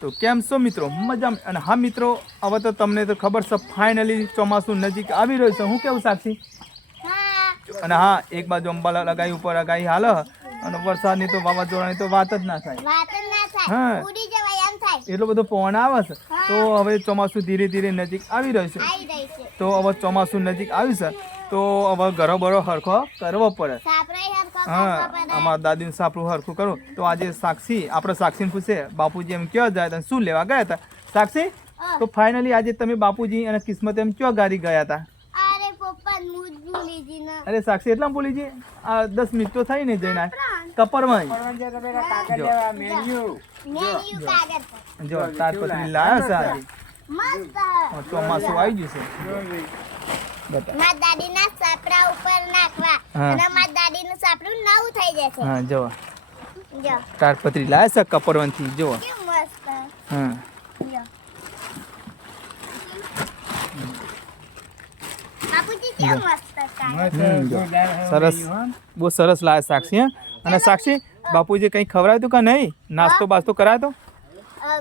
તો કેમ છો મિત્રો? મજામાં. અને હા મિત્રો હવે તો તમને તો ખબર છે ફાઇનલી ચોમાસું નજીક આવી રહ્યું છે. હું કેવું સાક્ષી? અને હા એક બાજુ અંબાલા લગાઈ ઉપર લગાઈ હાલ. અને વરસાદની તો વાવાઝોડાની તો વાત જ ના થાય. હા. એટલો બધો પવન આવે છે. તો હવે ચોમાસું ધીરે ધીરે નજીક આવી રહ્યું છે. તો હવે ચોમાસું નજીક આવ્યું છે. તો હવે ઘરો બરો હરખો કરવો પડે. હા અમારા દાદીનું સાપડું હરખું કરું. તો આજે સાક્ષી આપણે સાક્ષીને પૂછે બાપુજી એમ ક્યાં જાય? હતા શું લેવા ગયા હતા? સાક્ષી તો ફાઇનલી આજે તમે બાપુજી અને કિસ્મત એમ ક્યાં ગારી ગયા હતા? અરે સાક્ષી એટલા ભૂલી જઈએ આ દસ મિનિટ તો થઈ ને જઈને. કપરમાં મેન્યુ કાગળ પર. જો તારપત્રી લાયા છે ચોમાસું આવી ગયું છે. માર દાદી ના સાપરા ઉપર નાખવા. અને માર દાદી સાપરું નવું થઈ જશે હા જો જો. તારપત્રી લાયા છે કપરવનથી જો કેવું મસ્ત. હા. જો. બાપુજી કેવું મસ્ત કાગળ હમ, જો. સરસ. બહુ સરસ લાય સાક્ષી હા? અને સાક્ષી બાપુજી કંઈ ખવડાવ્યું કે નહીં? નાસ્તો બાસ્તો કરાયો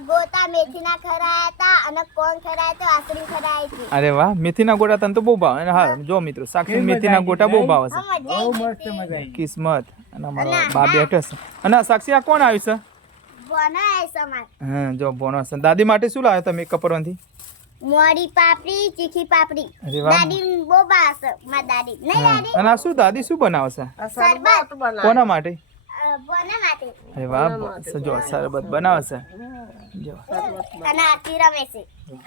ગોતા મેથીના ખરાયા હતા અને કોણ ખરાયા તો આસરી ખરાઈ હતી. અરે વાહ મેથીના ગોટા તને તો બહુ ભાવે. અને હા જો મિત્રો સાક્ષી મેથીના ગોટા બહુ ભાવે છે. હા, મજા આવી કિસ્મત. અને મારા બા બેઠો છે. અને સાક્ષી આ કોણ આવ્યું છે? હા જો બોનો છે. દાદી માટે શું લાવ્યો તમે કપરવાથી મોડી પાપડી ચીખી પાપડી. દાદી બહુ બાસ માર દાદી. નહીં દાદી? અને આ શું દાદી શું બનાવશે છે? શરબત. કોના માટે? અરે વાહ સજો જો શરબત બનાવે છે. જો. અને આરતી રમે છે.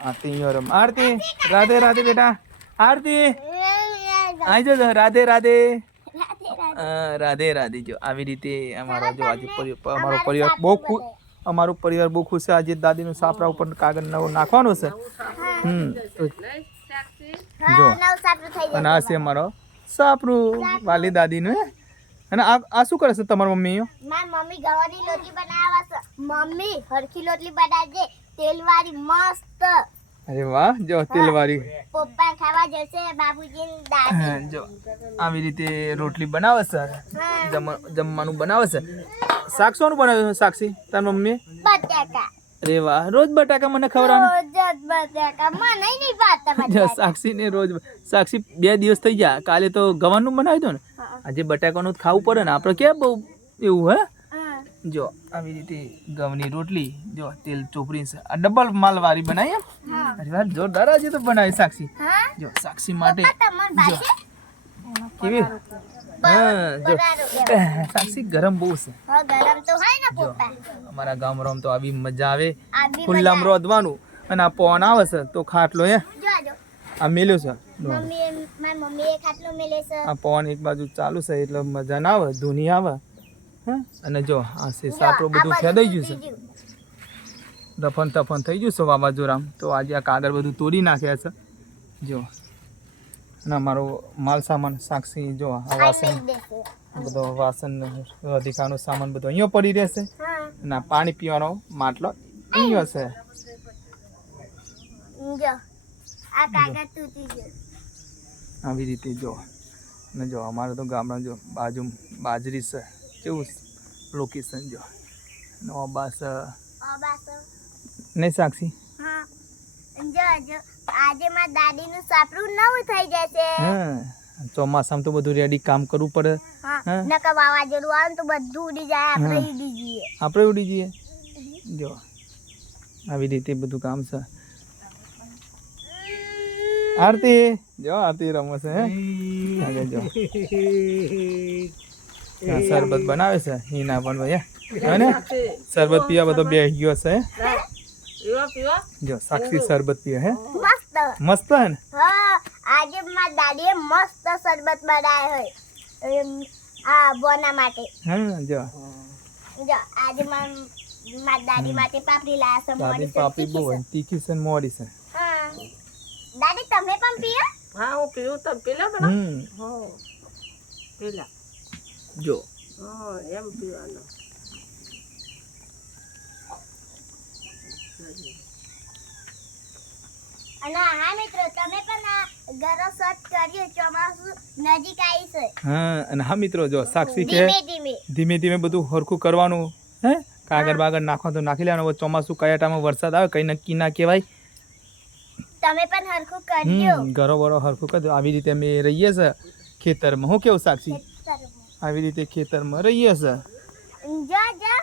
આરતી યો રમ. આરતી રાધે રાધે બેટા. આરતી. આઈ જો રાધે રાધે. રાધે રાધે. જો આવી રીતે અમારો જો આજે અમારો પરિવાર બહુ ખુશ અમારો પરિવાર બહુ ખુશ છે. આજે દાદીનું સાપરા ઉપર કાગળ નવો નાખવાનો છે. હમ જો. અને આ છે અમારો સાપરું વાલી દાદીનું હે. અને આ આ શું કરે છે તમારી મમ્મી માર મમ્મી ગવાની લોટલી બનાવવા છે. મમ્મી હરખી લોટલી બનાવજે. તેલવાળી મસ્ત. અરે વાહ જો તેલવાળી. પપ્પા ખાવા જશે બાબુજી દાદી. જો આવી રીતે રોટલી બનાવે છે જમવાનું બનાવે છે. શાક શું બનાવ્યું છે સાક્ષી તાર મમ્મી બટાકા. અરે વાહ રોજ બટાકા મને ખવડાવવાનું? રોજ બટાકા. મને નહીં ભાવતા સાક્ષી ને રોજ સાક્ષી બે દિવસ થઈ ગયા. કાલે તો ગવાનું બનાવી દો ને. આજે બટાકાનું જ ખાવું પડે ને. આપણે ક્યાં બહુ એવું હે? જો આવી રીતે ઘઉંની રોટલી જો તેલ ચોપડી છે આ ડબલ માલ વાળી બનાવી એમ. અરે વાહ જોરદાર આજે તો બનાવી સાક્ષી. જો સાક્ષી માટે જો. કેવી? હા જો. સાક્ષી ગરમ બહુ છે. ગરમ તો ને પપ્પા. અમારા ગામડામાં તો આવી મજા આવે. ખુલ્લામાં રોધવાનું અને આ પોન આવે છે તો ખાટલો હે? આ મેલ્યો છે. મમ્મી મારી મમ્મી એ ખાટલો મેલે છે. આ પવન એક બાજુ ચાલુ છે એટલે મજા ના આવે ધૂની આવે. હે? અને જો આ છે સાપરું બધું ખેદાઈ ગયું છે. દફન તફન થઈ ગયું છે વાવાઝોડામાં. તો આજે આ કાગળ બધું તોડી નાખ્યા છે. જો અને અમારો માલ સામાન સાક્ષી જો આ વાસણ. બધો વાસણ અધિકારનો સામાન બધો અહીંયા પડી રહેશે. અને પાણી પીવાનો માટલો અહીંયા છે. આ કાગળ તૂટી ગયો. આવી રીતે જો. અને જો અમારે તો ગામડા જો બાજુ બાજરી છે. કેવું લોકેશન જો? નો બસ નહીં સાક્ષી? ચોમાસામાં તો બધું રેડી કામ કરવું પડે. હા. હા. નકર વાવાઝોડું આવે ને બધું ઉડી જાય. આપણે ઉડી જઈએ. આપણે ઉડી જઈએ. જો. આવી રીતે બધું કામ છે. આરતી. જો આરતી રમે છે હે જો. શરબત બનાવે છે હિના પણ ભાઈ હે? ને? શરબત પીવા બધો બે ગયો છે? જો સાક્ષી શરબત પીવે હે? મસ્ત. મસ્ત હે ને? હા આજે મારી દાદીએ મસ્ત શરબત બનાવ્યો હોય આ બોના માટે. હા જો. જો આજે માર- દાદી માટે પાપડી લાયા છે મોડી છે, પાપી બહુ તીખી છે મોડી છે. દાદી તમે પણ પીઓ? હા હું પીવું. તો પેલા બના હમ. હો પીલા. જો. હો એમ પીવાનો. અને હા મિત્રો તમે પણ ઘરો સ્વચ્છ કર્યો ચોમાસું નજીક આવી છે. હા અને હા મિત્રો જો સાક્ષી કે ધીમે ધીમે. ધીમે ધીમે બધું હરખું કરવાનું હે? કાગળ બાગળ નાખો તો નાખી લેવાનું. ચોમાસું કયા ટાઈમે વરસાદ આવે કઈ નક્કી ના કહેવાય. તમે પણ હરખું કરજો. ઘરો બરો હરખું કરી આવી રીતે અમે રહીએ છે ખેતરમાં. હું કેવું સાક્ષી? આવી રીતે ખેતરમાં રહીએ છે. જો જો.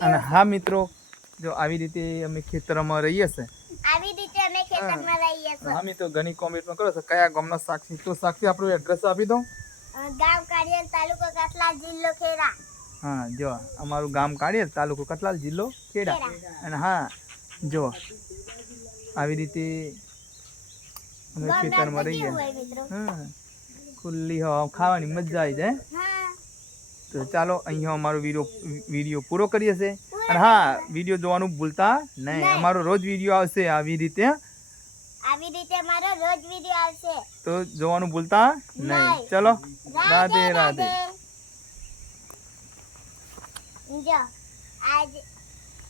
અને હા મિત્રો જો આવી રીતે અમે ખેતરમાં રહીએ છે. આવી રીતે અમે ખેતરમાં રહીએ છે. હા મિત્રો ઘણી કોમેન્ટમાં કરો છો. કયા ગામનો સાક્ષી? તો સાક્ષી આપણું એડ્રેસ આપી દો ગામ કાળિયલ તાલુકો કસલા જિલ્લો ખેડા. હા જો અમારું ગામ કાઢીએ તાલુકો કતલાલ જિલ્લો ખેડા. અને હા જો આવી રીતે અમે ખેતરમાં રહીએ. ગયા હા. ખુલ્લી હવા ખાવાની મજા આવી જાય. તો ચાલો અહીંયા અમારો વીડિયો વીડિયો પૂરો કરીએ છે અને હા વીડિયો જોવાનું ભૂલતા નહીં. અમારો રોજ વીડિયો આવશે આવી રીતે. આવી રીતે અમારો રોજ વીડિયો આવશે. તો જોવાનું ભૂલતા નહીં. ચલો રાધે રાધે આજ